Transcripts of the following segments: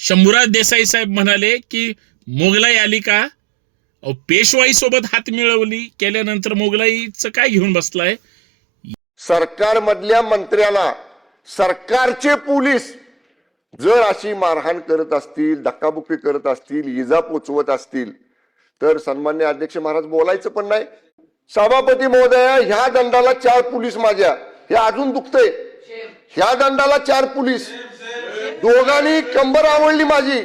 शंभूराज देसाई साहेब म्हणाले की मोगलाई आली का? पेशवाई सोबत हात मिळवली केल्यानंतर मोगलाईचं काय घेऊन बसलाय? सरकारमधल्या मंत्र्याला सरकारचे पोलीस जर अशी मारहाण करत असतील, धक्काबुक्की करत असतील, इजा पोचवत असतील तर सन्मान्य अध्यक्ष महाराज बोलायचं पण नाही. सभापती महोदय, ह्या दंडाला 4 पोलीस माझ्या, हे अजून दुखतंय. ह्या दंडाला 4 पोलीस, दोघांनी कंबर आवडली माझी.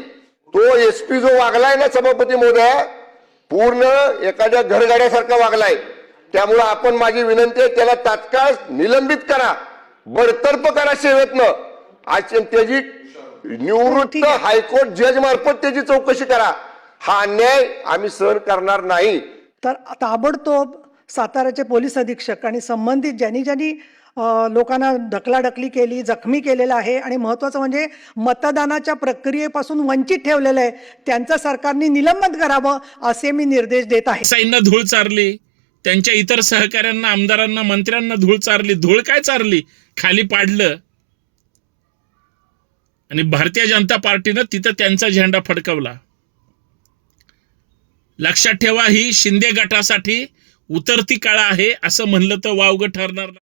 तो एसपी जो वागलाय ना सभापती महोदय, पूर्ण एखाद्या घरगाड्यासारखा वागलाय. त्यामुळे आपण, माझी विनंती आहे, त्याला तात्काळ निलंबित करा, बडतर्फ करा सेवेतनं. आज त्याची निवृत्त हायकोर्ट जज मार्फत त्याची चौकशी करा. हा अन्याय आम्ही सहन करणार नाही. तर ताबडतोब साताऱ्याचे पोलीस अधीक्षक आणि संबंधित ज्यांनी लोकांना ढकलाढकली केली, जखमी केलेलं आहे आणि महत्त्वाचं म्हणजे मतदानाच्या प्रक्रियेपासून वंचित ठेवलेलं आहे, त्यांचं सरकारने निलंबन करावं असे मी निर्देश देत आहे. देसाईंना धूळ चारली, त्यांच्या इतर सहकाऱ्यांना, आमदारांना, मंत्र्यांना धूळ चारली. धूळ काय चारली? खाली पाडलं. आणि भारतीय जनता पार्टीनं तिथं त्यांचा झेंडा फडकवला. लक्षात ठेवा, ही शिंदे गटासाठी उतरती काळ आहे असं म्हणलं तर वावगं ठरणार नाही.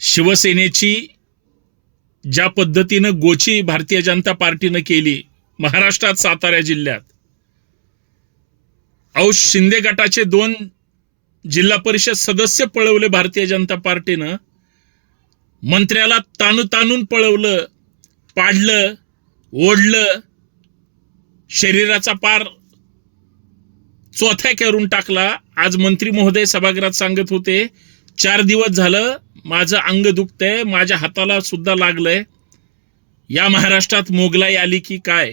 शिवसेनेची ज्या पद्धतीनं गोची भारतीय जनता पार्टीनं केली महाराष्ट्रात, सातारा जिल्ह्यात, शिंदे गटाचे 2 जिल्हा परिषद सदस्य पळवले भारतीय जनता पार्टीनं. मंत्र्याला ताणून पळवलं, पाडलं, ओढलं, शरीराचा पार चोथ्या करून टाकला. आज मंत्री महोदय सभागृहात सांगत होते, 4 दिवस झालं माझं अंग दुखतंय, माझ्या हाताला सुद्धा लागलंय. या महाराष्ट्रात मोगलाई आली की काय?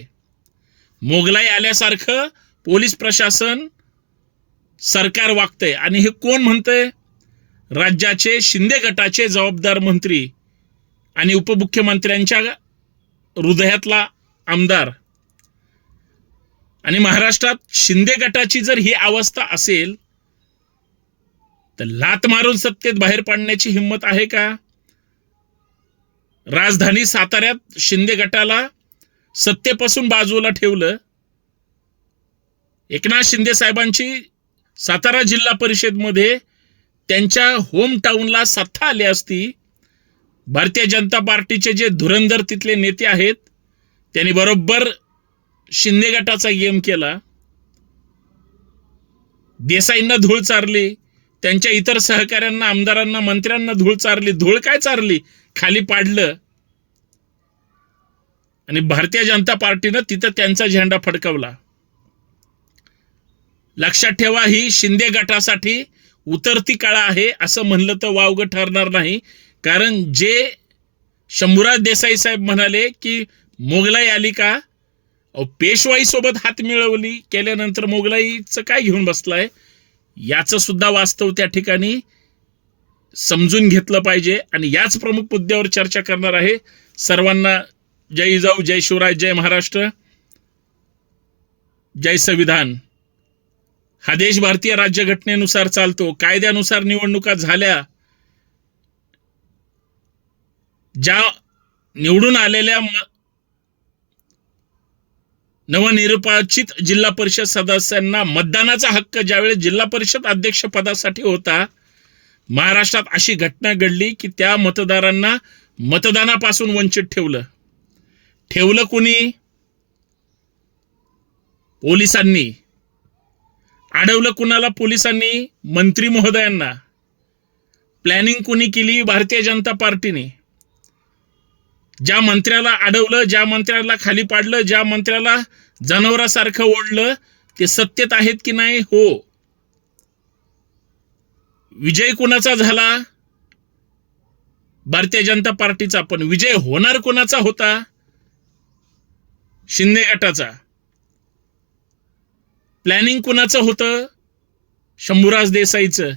मोगलाई आल्यासारखं पोलीस प्रशासन, सरकार वागतंय. आणि हे कोण म्हणतंय? राज्याचे शिंदे गटाचे जबाबदार मंत्री आणि उपमुख्यमंत्र्यांच्या हृदयातला आमदार. आणि महाराष्ट्रात शिंदे गटाची जर ही अवस्था असेल तर लात मारून सत्तेत बाहेर पाडण्याची हिंमत आहे का? राजधानी साताऱ्यात शिंदे गटाला सत्तेपासून बाजूला ठेवलं. एकनाथ शिंदे साहेबांची सातारा जिल्हा परिषदमध्ये त्यांच्या होम टाउनला सत्ता आली असती. भारतीय जनता पार्टीचे जे धुरंधर तिथले नेते आहेत त्यांनी बरोबर शिंदे गटाचा गेम केला. देसाईंना धूळ चारली, त्यांच्या इतर सहकाऱ्यांना, आमदारांना, मंत्र्यांना धूळ चारली. धूळ काय चारली? खाली पाडलं. आणि भारतीय जनता पार्टीनं तिथं त्यांचा झेंडा फडकवला. लक्षात ठेवा, ही शिंदे गटासाठी उतरती काळ आहे असं म्हणलं तर वावगं ठरणार नाही. कारण जे शंभूराज देसाई साहेब म्हणाले की मोगलाई आली का? पेशवाई सोबत हात मिळवली केल्यानंतर मोगलाईचं काय घेऊन बसलाय? याचं सुद्धा वास्तव त्या ठिकाणी समजून घेतलं पाहिजे. आणि याच प्रमुख मुद्द्यावर चर्चा करणार आहे. सर्वांना जय जिजाऊ, जय शिवराय, जय महाराष्ट्र, जय संविधान. हा देश भारतीय राज्यघटनेनुसार चालतो, कायद्यानुसार निवडणुका झाल्या. ज्या निवडून आलेल्या नवनिर्वाचित जिल्हा परिषद सदस्यांना मतदानाचा हक्क ज्यावेळेस जिल्हा परिषद अध्यक्ष पदासाठी होता, महाराष्ट्रात अशी घटना घडली की त्या मतदारांना मतदानापासून वंचित ठेवलं कोणी? पोलिसांनी. अडवलं कुणाला? पोलिसांनी, मंत्री महोदयांना. प्लॅनिंग कोणी केली? भारतीय जनता पार्टीने. ज्या मंत्र्याला अडवलं, ज्या मंत्र्याला खाली पाडलं, ज्या मंत्र्याला जनावरासारखं ओढलं, ते सत्तेत आहेत की नाही? हो. विजय कुणाचा झाला? भारतीय जनता पार्टीचा. पण विजय होणार कोणाचा होता? शिंदे गटाचा. प्लॅनिंग कुणाचं होतं? शंभूराज देसाईचं.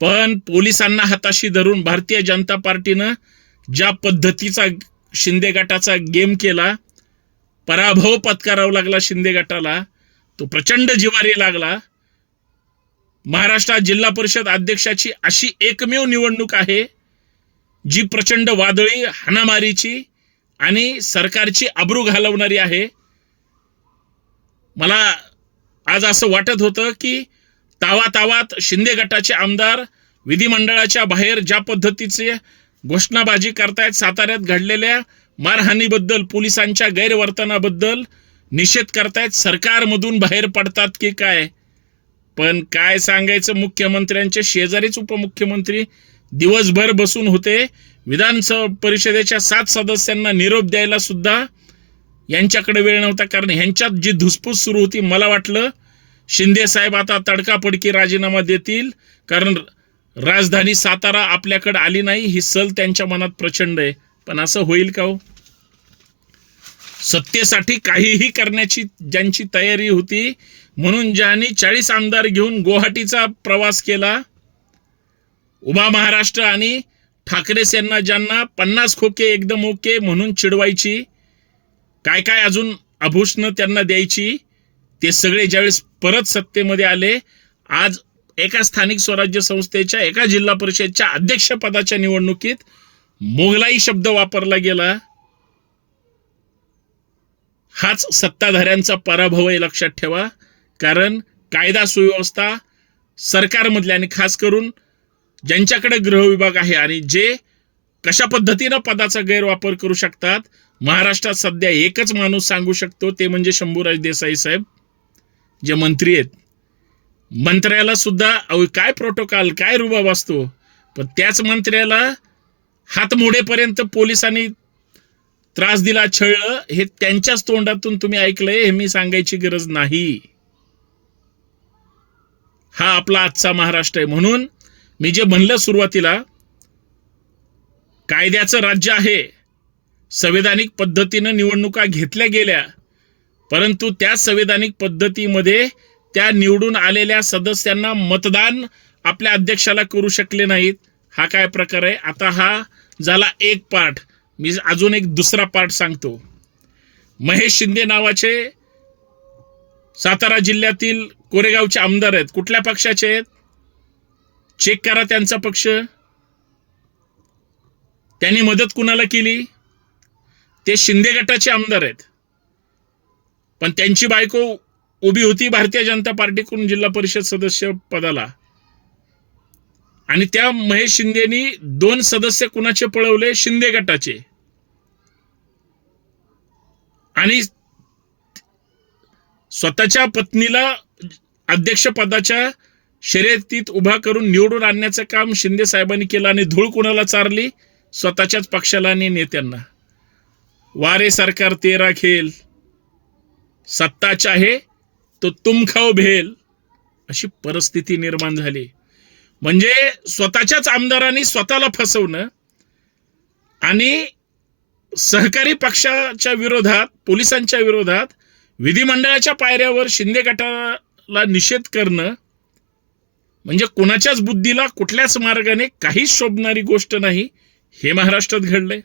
पण पोलिसांना हाताशी धरून भारतीय जनता पार्टीनं ज्या पद्धतीचा शिंदे गटाचा गेम केला, पराभव पत्करावा लागला शिंदे गटाला, तो प्रचंड जिवारी लागला. महाराष्ट्रात जिल्हा परिषद अध्यक्षाची अशी एकमेव निवडणूक आहे जी प्रचंड वादळी, हाणामारीची आणि सरकारची अब्रू घालवणारी आहे. मला आज असं वाटत होतं की तावातावात शिंदे गटाचे आमदार विधिमंडळाच्या बाहेर ज्या पद्धतीचे घोषणाबाजी करतायत, साताऱ्यात घडलेल्या मारहाणीबद्दल, पोलिसांच्या गैरवर्तनाबद्दल निषेध करतायत, सरकारमधून बाहेर पडतात की काय. पण काय सांगायचं, मुख्यमंत्र्यांचे शेजारीच उपमुख्यमंत्री दिवसभर बसून होते. विधान परिषदेच्या 7 सदस्यांना निरोप द्यायला सुद्धा यांच्याकडे वेळ नव्हता. कारण ह्यांच्यात जी धुसफूस सुरू होती, मला वाटलं शिंदे साहेब आता तडकाफडकी राजीनामा देतील, कारण राजधानी सातारा आपल्याकडे आली नाही ही सल त्यांच्या मनात प्रचंड आहे. पण असं होईल का हो? सत्तेसाठी काहीही करण्याची ज्यांची तयारी होती, म्हणून ज्यांनी 40 आमदार घेऊन गुवाहाटीचा प्रवास केला, उभा महाराष्ट्र आणि ठाकरे सेना ज्यांना 50 खोके एकदम ओके म्हणून चिडवायची, काय काय अजून आभूषणं त्यांना द्यायची, ते सगळे ज्यावेळेस परत सत्तेमध्ये आले, आज एका स्थानिक स्वराज्य संस्थेच्या, एका जिल्हा परिषदच्या अध्यक्षपदाच्या निवडणुकीत मोगलाई शब्द वापरला गेला. हाच सत्ताधाऱ्यांचा पराभव आहे, लक्षात ठेवा. कारण कायदा सुव्यवस्था सरकारमधले आणि खास करून ज्यांच्याकडे गृह विभाग आहे आणि जे कशा पद्धतीनं पदाचा गैरवापर करू शकतात, महाराष्ट्रात सध्या एकच माणूस सांगू शकतो, ते म्हणजे शंभूराज देसाई साहेब, जे मंत्री आहेत. मंत्र्याला सुद्धा काय प्रोटोकॉल, काय रुबाब असतो, पण त्याच मंत्र्याला हातमोडेपर्यंत पोलिसांनी त्रास दिला, छळलं, हे त्यांच्याच तोंडातून तुम्ही ऐकलंय, हे मी सांगायची गरज नाही. हा आपला आजचा महाराष्ट्र आहे. म्हणून मी जे म्हणलं सुरुवातीला, कायद्याचं राज्य आहे, संवैधानिक पद्धतीनं निवडणुका घेतल्या गेल्या, परंतु त्या संवैधानिक पद्धतीमध्ये त्या निवडून आलेल्या सदस्यांना मतदान आपल्या अध्यक्षाला करू शकले नाहीत. हा काय प्रकार आहे? आता हा झाला एक पार्ट. मी अजून एक दुसरा पार्ट सांगतो. महेश शिंदे नावाचे सातारा जिल्ह्यातील कोरेगावचे आमदार आहेत. कुठल्या पक्षाचे आहेत? चेक करा त्यांचा पक्ष. त्यांनी मदत कुणाला केली? ते शिंदे गटाचे आमदार आहेत. पण त्यांची बायको उभी होती भारतीय जनता पार्टीकडून जिल्हा परिषद सदस्य पदाला, आणि त्या महेश शिंदेनी 2 सदस्य कुणाचे पळवले? शिंदे गटाचे. आणि स्वतःच्या पत्नीला अध्यक्षपदाच्या शर्यतीत उभा करून निवडून आणण्याचं काम शिंदे साहेबांनी केलं, आणि धूळ कुणाला चारली? स्वतःच्याच पक्षाला आणि नेत्यांना. वारे सरकार तेरा खेल, सत्ता चाहे तो तुम खाओ भेल, अशी परिस्थिती निर्माण झाली. म्हणजे स्वतःच्याच आमदारांनी स्वतःला फसवणं आणि सहकारी पक्षाच्या विरोधात, पोलिसांच्या विरोधात विधिमंडळाच्या पायऱ्यावर शिंदे गटाला निषेध करणं, म्हणजे कोणाच्याच बुद्धीला कुठल्याच मार्गाने काहीच शोभणारी गोष्ट नाही. हे महाराष्ट्रात घडलंय.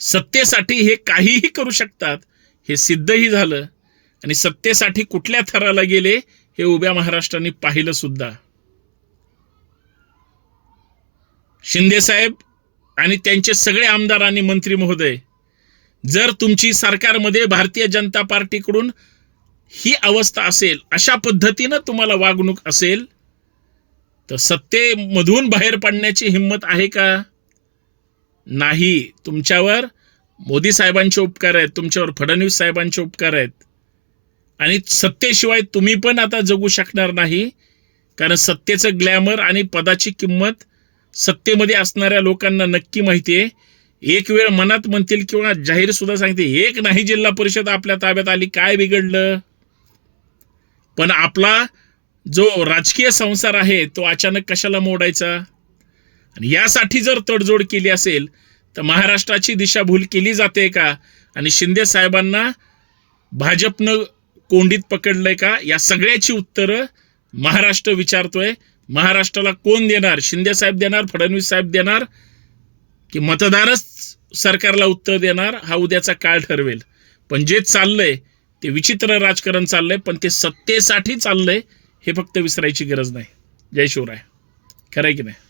सत्तेसाठी हे काहीही करू शकतात हे सिद्धही झालं, आणि सत्तेसाठी कुठल्या थराला गेले हे उभ्या महाराष्ट्राने पाहिलं सुद्धा. शिंदे साहेब आणि त्यांचे सगळे आमदार आणि मंत्री महोदय, जर तुमची सरकारमध्ये भारतीय जनता पार्टीकडून ही अवस्था असेल, अशा पद्धतीनं तुम्हाला वागणूक असेल, तर सत्तेमधून बाहेर पडण्याची हिंमत आहे का? नाही. तुमच्यावर मोदी साहेबांचे उपकार आहेत, तुमच्यावर फडणवीस साहेबांचे उपकार आहेत, आणि सत्तेशिवाय तुम्ही पण आता जगू शकणार नाही. कारण सत्तेचं ग्लॅमर आणि पदाची किंमत सत्तेमध्ये असणाऱ्या लोकांना नक्की माहिती आहे. एक वेळ मनात म्हणतील किंवा जाहीर सुद्धा सांगते, एक नाही जिल्हा परिषद आपल्या ताब्यात आली, काय बिघडलं? पण आपला जो राजकीय संसार आहे तो अचानक कशाला मोडायचा? आणि यासाठी जर तडजोड केली असेल तर महाराष्ट्राची दिशाभूल केली जाते का? आणि शिंदे साहेबांना भाजपनं कोंडीत पकडलंय का? या सगळ्याची उत्तरं महाराष्ट्र विचारतोय. महाराष्ट्राला कोण देणार? शिंदे साहेब देणार, फडणवीस साहेब देणार, की मतदारच सरकारला उत्तर देणार? हा उद्याचा काळ ठरवेल. पण जे चाललंय ते विचित्र राजकारण चाललंय, पण ते सत्तेसाठी चाललंय हे फक्त विसरायची गरज नाही. जय शिवराय. खरं आहे की नाही?